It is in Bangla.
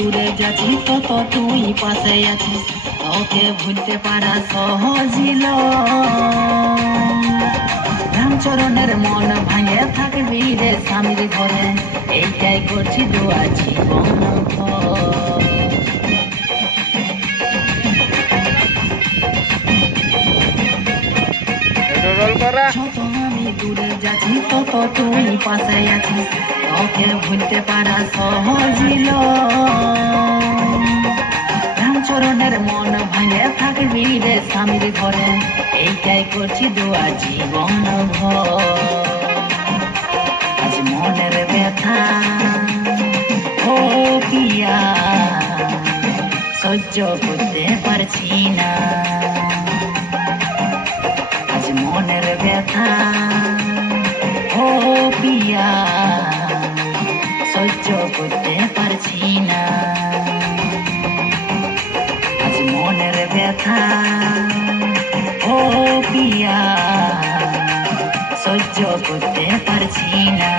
দূরে যাচ্ছি তত তুই পাশে আছিস, তোকে ভুলতে পারা সহজিল। রামচরণের মন ভাঙে থাকবি রে স্বামীর ঘরে, এইটাই করছি দোয়া জীবন ভর। যত আমি দূরে যাচ্ছি তত তুই পাশে আছিস, তোকে ভুলতে পারা সহজিল। রামচরণের মন ভাঙে থাকবি রে স্বামীর ঘরে, এইটাই করছি দোয়া জীবন ভর। আজ মনের ব্যথা ও পিয়া সহ্য করতে পারছি না, আজ মনের ব্যথা ও পিয়া সহ্য করতে পারছি না, আজ মনের ব্যথা ও পিয়া সহ্য করতে পারছি না।